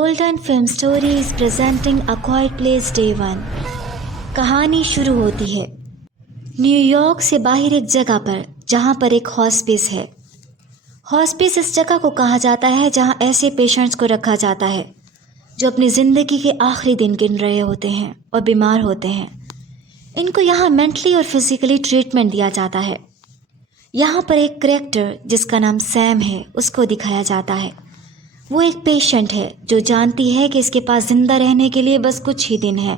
Golden film stories presenting اے quiet place day 1۔ کہانی شروع ہوتی ہے نیو یارک سے باہر ایک جگہ پر، جہاں پر ایک ہاسپس ہے۔ ہاسپس اس جگہ کو کہا جاتا ہے جہاں ایسے پیشنٹس کو رکھا جاتا ہے جو اپنی زندگی کے آخری دن گن رہے ہوتے ہیں اور بیمار ہوتے ہیں۔ ان کو یہاں مینٹلی اور فزیکلی ٹریٹمنٹ دیا جاتا ہے۔ یہاں پر ایک کریکٹر جس کا نام سیم ہے، اس کو دکھایا جاتا ہے۔ وہ ایک پیشنٹ ہے جو جانتی ہے کہ اس کے پاس زندہ رہنے کے لیے بس کچھ ہی دن ہے،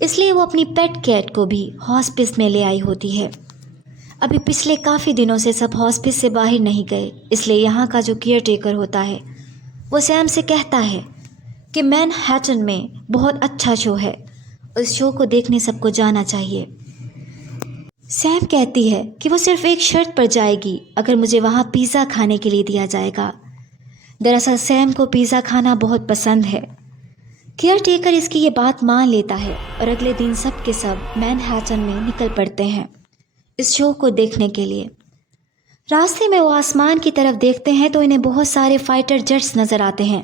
اس لیے وہ اپنی پیٹ کیٹ کو بھی ہاسپس میں لے آئی ہوتی ہے۔ ابھی پچھلے کافی دنوں سے سب ہاسپس سے باہر نہیں گئے، اس لیے یہاں کا جو کیئر ٹیکر ہوتا ہے وہ سیم سے کہتا ہے کہ مین ہیٹن میں بہت اچھا شو ہے، اس شو کو دیکھنے سب کو جانا چاہیے۔ سیم کہتی ہے کہ وہ صرف ایک شرط پر جائے گی، اگر مجھے وہاں پیزا کھانے کے لیے دیا جائے گا۔ دراصل سیم کو پیزا کھانا بہت پسند ہے۔ کیئر ٹیکر اس کی یہ بات مان لیتا ہے اور اگلے دن سب کے سب مین ہیٹن میں نکل پڑتے ہیں اس شو کو دیکھنے کے لیے۔ راستے میں وہ آسمان کی طرف دیکھتے ہیں تو انہیں بہت سارے فائٹر جیٹس نظر آتے ہیں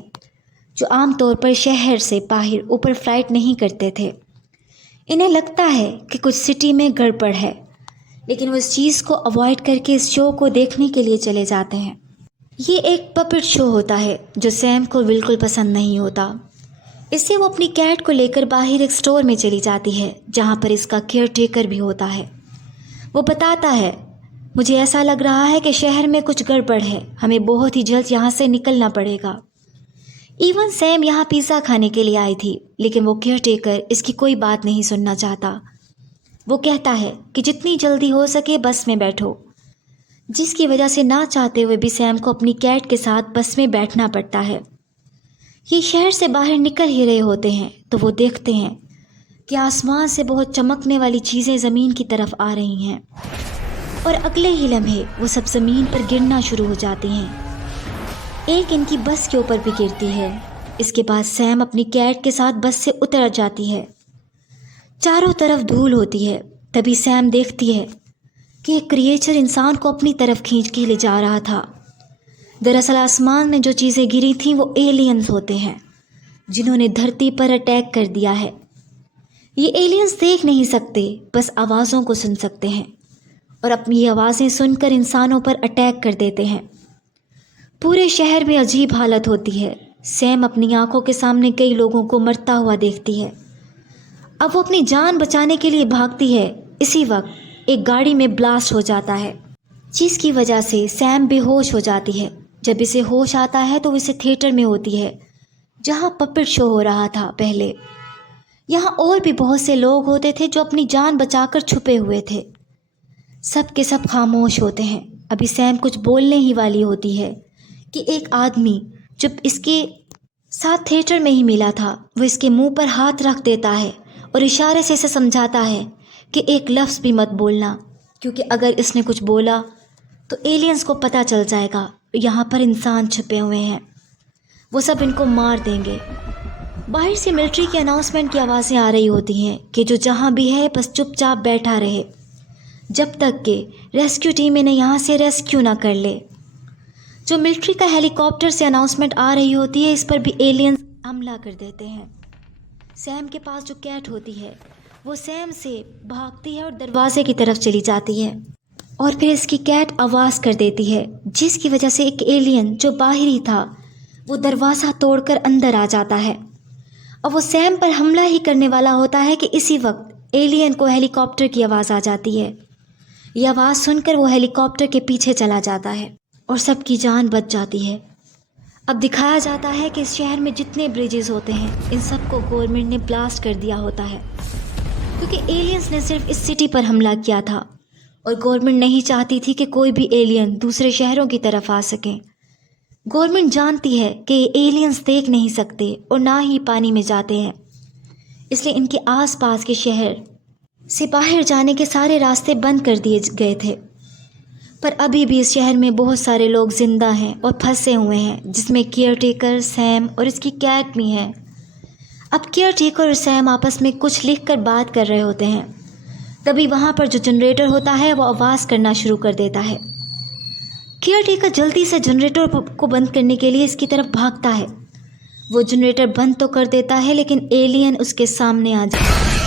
جو عام طور پر شہر سے باہر اوپر فلائٹ نہیں کرتے تھے۔ انہیں لگتا ہے کہ کچھ سٹی میں گڑبڑ ہے، لیکن وہ اس چیز کو اوائڈ کر کے اس شو کو دیکھنے کے لیے چلے جاتے ہیں۔ یہ ایک پپٹ شو ہوتا ہے جو سیم کو بالکل پسند نہیں ہوتا، اس سے وہ اپنی کیٹ کو لے کر باہر ایک سٹور میں چلی جاتی ہے جہاں پر اس کا کیئر ٹیکر بھی ہوتا ہے۔ وہ بتاتا ہے، مجھے ایسا لگ رہا ہے کہ شہر میں کچھ گڑبڑ ہے، ہمیں بہت ہی جلد یہاں سے نکلنا پڑے گا۔ ایون سیم یہاں پیزا کھانے کے لیے آئی تھی، لیکن وہ کیئر ٹیکر اس کی کوئی بات نہیں سننا چاہتا۔ وہ کہتا ہے کہ جتنی جلدی ہو سکے بس میں بیٹھو، جس کی وجہ سے نہ چاہتے ہوئے بھی سیم کو اپنی کیٹ کے ساتھ بس میں بیٹھنا پڑتا ہے۔ یہ شہر سے باہر نکل ہی رہے ہوتے ہیں تو وہ دیکھتے ہیں کہ آسمان سے بہت چمکنے والی چیزیں زمین کی طرف آ رہی ہیں، اور اگلے ہی لمحے وہ سب زمین پر گرنا شروع ہو جاتی ہیں۔ ایک ان کی بس کے اوپر بھی گرتی ہے۔ اس کے بعد سیم اپنی کیٹ کے ساتھ بس سے اتر جاتی ہے۔ چاروں طرف دھول ہوتی ہے۔ تبھی سیم دیکھتی ہے کہ ایک کریچر انسان کو اپنی طرف کھینچ کے لے جا رہا تھا۔ دراصل آسمان میں جو چیزیں گری تھیں وہ ایلینز ہوتے ہیں جنہوں نے دھرتی پر اٹیک کر دیا ہے۔ یہ ایلینز دیکھ نہیں سکتے، بس آوازوں کو سن سکتے ہیں، اور اپنی یہ آوازیں سن کر انسانوں پر اٹیک کر دیتے ہیں۔ پورے شہر میں عجیب حالت ہوتی ہے۔ سیم اپنی آنکھوں کے سامنے کئی لوگوں کو مرتا ہوا دیکھتی ہے۔ اب وہ اپنی جان بچانے کے لیے بھاگتی ہے۔ اسی وقت ایک گاڑی میں بلاسٹ ہو جاتا ہے، جس کی وجہ سے سیم بے ہوش ہو جاتی ہے۔ جب اسے ہوش آتا ہے تو اسے تھیٹر میں ہوتی ہے جہاں پپٹ شو ہو رہا تھا پہلے۔ یہاں اور بھی بہت سے لوگ ہوتے تھے جو اپنی جان بچا کر چھپے ہوئے تھے۔ سب کے سب خاموش ہوتے ہیں۔ ابھی سیم کچھ بولنے ہی والی ہوتی ہے کہ ایک آدمی جو اس کے ساتھ تھیٹر میں ہی ملا تھا، وہ اس کے منہ پر ہاتھ رکھ دیتا ہے اور اشارے سے اسے سمجھاتا ہے کہ ایک لفظ بھی مت بولنا، کیونکہ اگر اس نے کچھ بولا تو ایلینز کو پتہ چل جائے گا یہاں پر انسان چھپے ہوئے ہیں، وہ سب ان کو مار دیں گے۔ باہر سے ملٹری کی اناؤنسمنٹ کی آوازیں آ رہی ہوتی ہیں کہ جو جہاں بھی ہے بس چپ چاپ بیٹھا رہے جب تک کہ ریسکیو ٹیم انہیں یہاں سے ریسکیو نہ کر لے۔ جو ملٹری کا ہیلی کاپٹر سے اناؤنسمنٹ آ رہی ہوتی ہے، اس پر بھی ایلینز حملہ کر دیتے ہیں۔ سیم کے پاس جو کیٹ ہوتی ہے وہ سیم سے بھاگتی ہے اور دروازے کی طرف چلی جاتی ہے، اور پھر اس کی کیٹ آواز کر دیتی ہے، جس کی وجہ سے ایک ایلین جو باہر ہی تھا وہ دروازہ توڑ کر اندر آ جاتا ہے، اور وہ سیم پر حملہ ہی کرنے والا ہوتا ہے کہ اسی وقت ایلین کو ہیلی کاپٹر کی آواز آ جاتی ہے۔ یہ آواز سن کر وہ ہیلی کاپٹر کے پیچھے چلا جاتا ہے اور سب کی جان بچ جاتی ہے۔ اب دکھایا جاتا ہے کہ اس شہر میں جتنے بریجز ہوتے ہیں ان سب کو گورنمنٹ نے بلاسٹ کر دیا ہوتا ہے، کیونکہ ایلینز نے صرف اس سٹی پر حملہ کیا تھا، اور گورنمنٹ نہیں چاہتی تھی کہ کوئی بھی ایلین دوسرے شہروں کی طرف آ سکیں۔ گورنمنٹ جانتی ہے کہ یہ ایلینز دیکھ نہیں سکتے اور نہ ہی پانی میں جاتے ہیں، اس لیے ان کے آس پاس کے شہر سے باہر جانے کے سارے راستے بند کر دیے گئے تھے۔ پر ابھی بھی اس شہر میں بہت سارے لوگ زندہ ہیں اور پھنسے ہوئے ہیں، جس میں کیئر ٹیکر، سیم اور اس کی کیٹ بھی ہیں۔ اب کیئر ٹیکر اور سیم آپس میں کچھ لکھ کر بات کر رہے ہوتے ہیں، تبھی وہاں پر جو جنریٹر ہوتا ہے وہ آواز کرنا شروع کر دیتا ہے۔ کیئر ٹیکر جلدی سے جنریٹر کو بند کرنے کے لیے اس کی طرف بھاگتا ہے، वो जनरेटर बंद तो कर देता है लेकिन एलियन उसके सामने आ जाता है,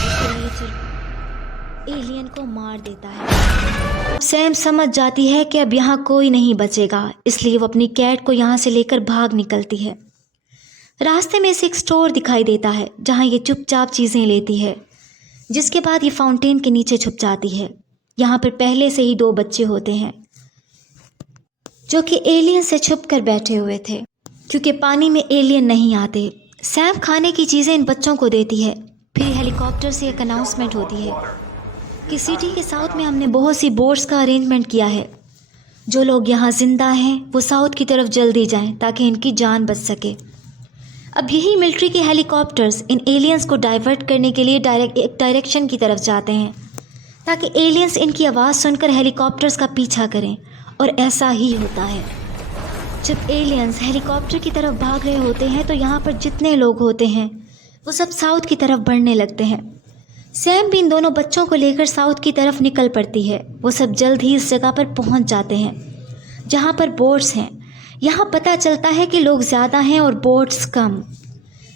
एलियन को मार देता है। सैम समझ जाती है कि अब यहाँ कोई नहीं बचेगा, इसलिए वो अपनी कैट को यहाँ से लेकर भाग निकलती है। रास्ते में से एक स्टोर दिखाई देता है जहाँ ये चुपचाप चीज़ें लेती है, जिसके बाद ये फाउंटेन के नीचे छुप जाती है। यहाँ पर पहले से ही 2 बच्चे होते हैं जो कि एलियन से छुप कर बैठे हुए थे, क्योंकि पानी में एलियन नहीं आते। सैम खाने की चीज़ें इन बच्चों को देती है। फिर हेलीकॉप्टर से एक अनाउंसमेंट होती है कि सिटी के साउथ में हमने बहुत सी बोट्स का अरेंजमेंट किया है, जो लोग यहाँ जिंदा हैं वो साउथ की तरफ जल्दी जाएं ताकि इनकी जान बच सके। अब यही मिलिट्री के हेलीकॉप्टर्स इन एलियंस को डाइवर्ट करने के लिए एक डायरेक्शन की तरफ जाते हैं ताकि एलियंस इनकी आवाज़ सुनकर हेलीकॉप्टर्स का पीछा करें, और ऐसा ही होता है। जब एलियंस हेलीकॉप्टर की तरफ भाग रहे होते हैं तो यहाँ पर जितने लोग होते हैं वो सब साउथ की तरफ बढ़ने लगते हैं। सैम भी इन दोनों बच्चों को लेकर साउथ की तरफ निकल पड़ती है। वो सब जल्द ही इस जगह पर पहुँच जाते हैं जहाँ पर बोट्स हैं। यहाँ पता चलता है कि लोग ज़्यादा हैं और बोट्स कम।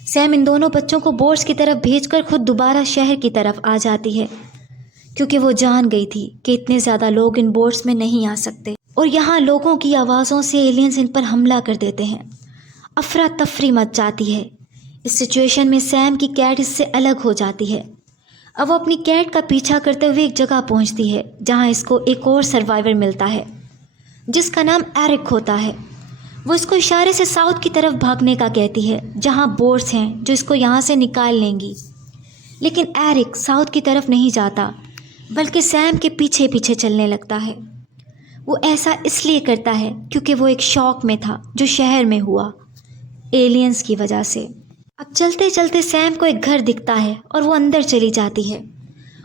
सैम इन दोनों बच्चों को बोट्स की तरफ भेजकर खुद दोबारा शहर की तरफ आ जाती है, क्योंकि वो जान गई थी कि इतने ज़्यादा लोग इन बोट्स में नहीं आ सकते, और यहाँ लोगों की आवाज़ों से एलियंस इन पर हमला कर देते हैं। अफरा तफरी मच जाती है। इस सिचुएशन में सैम की कैट इससे अलग हो जाती है। अब वो अपनी कैट का पीछा करते हुए एक जगह पहुँचती है जहाँ इसको एक और सर्वाइवर मिलता है जिसका नाम एरिक होता है। वो इसको इशारे से साउथ की तरफ भागने का कहती है जहाँ बोट्स हैं जो इसको यहाँ से निकाल लेंगी, लेकिन एरिक साउथ की तरफ नहीं जाता बल्कि सैम के पीछे पीछे चलने लगता है। वो ऐसा इसलिए करता है क्योंकि वो एक शॉक में था जो शहर में हुआ एलियंस की वजह से। अब चलते चलते सैम को एक घर दिखता है और वो अंदर चली जाती है,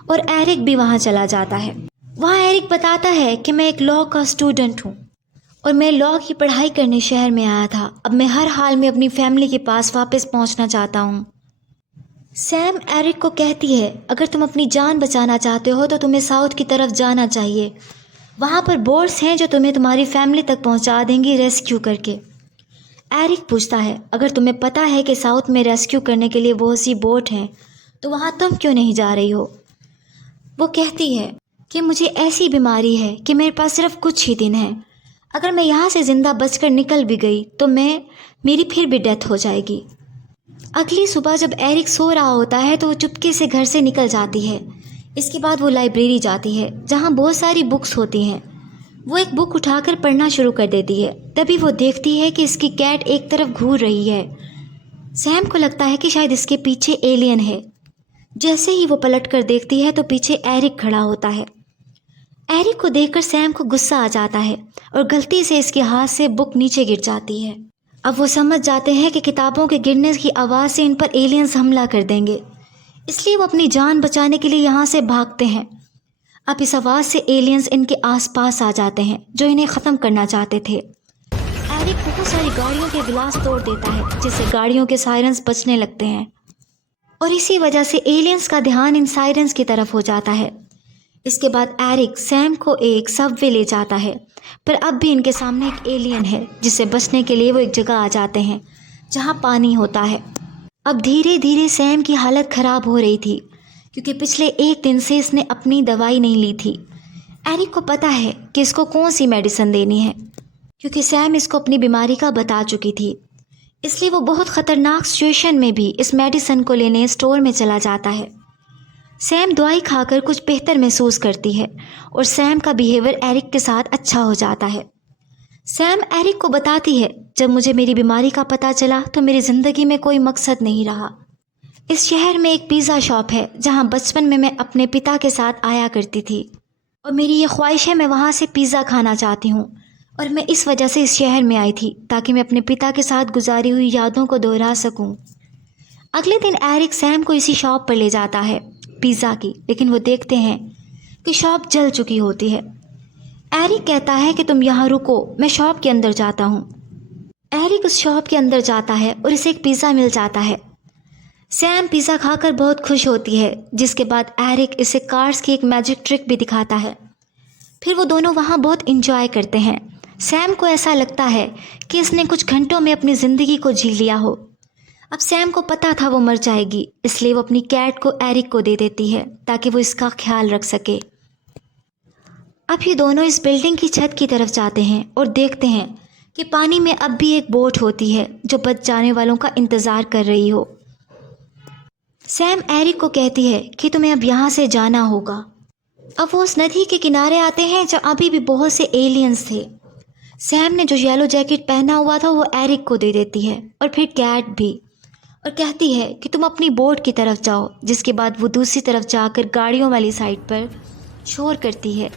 और एरिक भी वहाँ चला जाता है। वहाँ एरिक बताता है कि मैं एक लॉ का स्टूडेंट हूँ और मैं लॉ की पढ़ाई करने शहर में आया था। अब मैं हर हाल में अपनी फैमिली के पास वापस पहुँचना चाहता हूँ। सैम एरिक को कहती है अगर तुम अपनी जान बचाना चाहते हो तो तुम्हें साउथ की तरफ जाना चाहिए, वहाँ पर बोट्स हैं जो तुम्हें तुम्हारी फैमिली तक पहुँचा देंगी रेस्क्यू करके। एरिक पूछता है अगर तुम्हें पता है कि साउथ में रेस्क्यू करने के लिए बहुत सी बोट हैं तो वहाँ तुम क्यों नहीं जा रही हो। वो कहती है कि मुझे ऐसी बीमारी है कि मेरे पास सिर्फ कुछ ही दिन हैं, अगर मैं यहाँ से ज़िंदा बचकर निकल भी गई तो मेरी फिर भी डेथ हो जाएगी। अगली सुबह जब एरिक सो रहा होता है तो वो चुपके से घर से निकल जाती है। इसके बाद वो लाइब्रेरी जाती है जहाँ बहुत सारी बुक्स होती हैं। वो एक बुक उठाकर पढ़ना शुरू कर देती है। तभी वो देखती है कि इसकी कैट एक तरफ घूर रही है। सैम को लगता है कि शायद इसके पीछे एलियन है। जैसे ही वो पलट कर देखती है तो पीछे एरिक खड़ा होता है। एरिक को देखकर सैम को गुस्सा आ जाता है और गलती से इसके हाथ से बुक नीचे गिर जाती है। अब वो समझ जाते हैं कि किताबों के गिरने की आवाज़ से इन पर एलियंस हमला कर देंगे, इसलिए वो अपनी जान बचाने के लिए यहाँ से भागते हैं। अब इस आवाज़ से एलियंस इनके आसपास आ जाते हैं जो इन्हें ख़त्म करना चाहते थे। एरिक बहुत सारी गाड़ियों के गिलास तोड़ देता है जिससे गाड़ियों के सायरन्स बजने लगते हैं, और इसी वजह से एलियंस का ध्यान इन सायरन्स की तरफ हो जाता है। इसके बाद एरिक सैम को एक सबवे ले जाता है, पर अब भी इनके सामने एक एलियन है जिससे बचने के लिए वो एक जगह आ जाते हैं जहाँ पानी होता है। अब धीरे धीरे सैम की हालत ख़राब हो रही थी क्योंकि पिछले 1 दिन से इसने अपनी दवाई नहीं ली थी। एरिक को पता है कि इसको कौन सी मेडिसिन देनी है क्योंकि सैम इसको अपनी बीमारी का बता चुकी थी, इसलिए वो बहुत ख़तरनाक सिचुएशन में भी इस मेडिसिन को लेने स्टोर में चला जाता है। सैम दवाई खाकर कुछ बेहतर महसूस करती है और सैम का बिहेवियर एरिक के साथ अच्छा हो जाता है। सैम एरिक को बताती है जब मुझे मेरी बीमारी का पता चला तो मेरी ज़िंदगी में कोई मकसद नहीं रहा। इस शहर में एक पिज़्ज़ा शॉप है जहां बचपन में मैं अपने पिता के साथ आया करती थी और मेरी ये ख्वाहिश है मैं वहां से पिज़्ज़ा खाना चाहती हूँ, और मैं इस वजह से इस शहर में आई थी ताकि मैं अपने पिता के साथ गुजारी हुई यादों को दोहरा सकूँ। अगले दिन एरिक सैम को इसी शॉप पर ले जाता है पिज़्ज़ा की, लेकिन वो देखते हैं कि शॉप जल चुकी होती है। एरिक कहता है कि तुम यहाँ रुको, मैं शॉप के अंदर जाता हूँ। एरिक उस शॉप के अंदर जाता है और इसे एक पिज़्ज़ा मिल जाता है। सैम पिज़्ज़ा खाकर बहुत खुश होती है, जिसके बाद एरिक इसे कार्स की एक मैजिक ट्रिक भी दिखाता है। फिर वो दोनों वहाँ बहुत इंजॉय करते हैं। सैम को ऐसा लगता है कि इसने कुछ घंटों में अपनी ज़िंदगी को जी लिया हो। अब सैम को पता था वो मर जाएगी, इसलिए वो अपनी कैट को एरिक को दे देती है ताकि वो इसका ख्याल रख सके। अब ये दोनों इस बिल्डिंग की छत की तरफ जाते हैं और देखते हैं कि पानी में अब भी एक बोट होती है जो बच जाने वालों का इंतज़ार कर रही हो। सैम एरिक को कहती है कि तुम्हें अब यहाँ से जाना होगा। अब वो उस नदी के किनारे आते हैं जहाँ अभी भी बहुत से एलियंस थे। सैम ने जो येलो जैकेट पहना हुआ था वो एरिक को दे देती है और फिर कैट भी, और कहती है कि तुम अपनी बोट की तरफ जाओ। जिसके बाद वो दूसरी तरफ जाकर गाड़ियों वाली साइड पर शोर करती है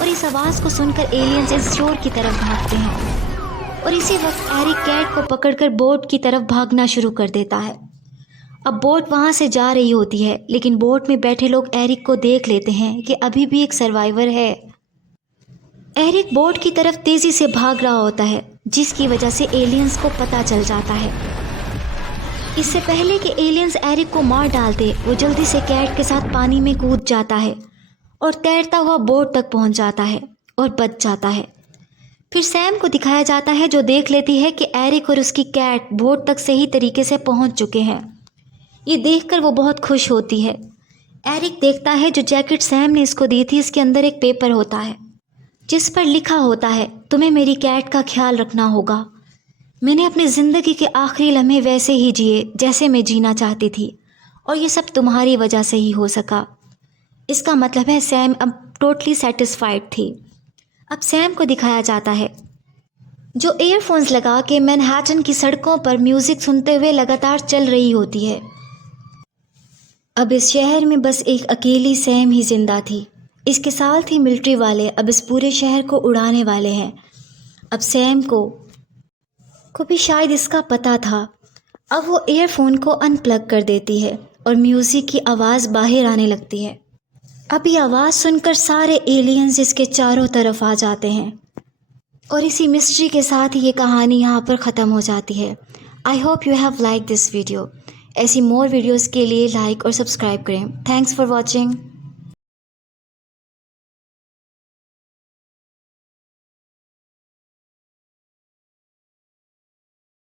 और इस आवाज़ को सुनकर एलियंस इस शोर की तरफ भागते हैं और इसी वक्त एरिक कैट को पकड़कर बोट की तरफ भागना शुरू कर देता है। अब बोट वहाँ से जा रही होती है, लेकिन बोट में बैठे लोग एरिक को देख लेते हैं कि अभी भी एक सर्वाइवर है। एरिक बोट की तरफ तेज़ी से भाग रहा होता है, जिसकी वजह से एलियंस को पता चल जाता है। इससे पहले कि एलियंस एरिक को मार डालते, वो जल्दी से कैट के साथ पानी में कूद जाता है और तैरता हुआ बोट तक पहुंच जाता है और बच जाता है। फिर सैम को दिखाया जाता है जो देख लेती है कि एरिक और उसकी कैट बोट तक सही तरीके से पहुंच चुके हैं। ये देखकर वो बहुत खुश होती है। एरिक देखता है जो जैकेट सैम ने इसको दी थी, इसके अंदर एक पेपर होता है जिस पर लिखा होता है, तुम्हें मेरी कैट का ख्याल रखना होगा। मैंने अपनी ज़िंदगी के आखिरी लम्हे वैसे ही जिए जैसे मैं जीना चाहती थी, और ये सब तुम्हारी वजह से ही हो सका। इसका मतलब है सैम अब टोटली सेटिस्फाइड थी। अब सैम को दिखाया जाता है जो ईयरफोन्स लगा के मैनहट्टन की सड़कों पर म्यूज़िक सुनते हुए लगातार चल रही होती है। अब इस शहर में बस एक अकेली सैम ही जिंदा थी। इसके साथ ही मिलिट्री वाले अब इस पूरे शहर को उड़ाने वाले हैं। अब सैम को भी शायद इसका पता था। अब वो ईयरफोन को अनप्लग कर देती है और म्यूज़िक की आवाज़ बाहर आने लगती है। अब ये आवाज़ सुनकर सारे एलियंस इसके चारों तरफ आ जाते हैं और इसी मिस्ट्री के साथ ही ये कहानी यहाँ पर ख़त्म हो जाती है। I hope you have like this video. ऐसी मोर वीडियोज़ के लिए लाइक और सब्सक्राइब करें। Thanks for watching.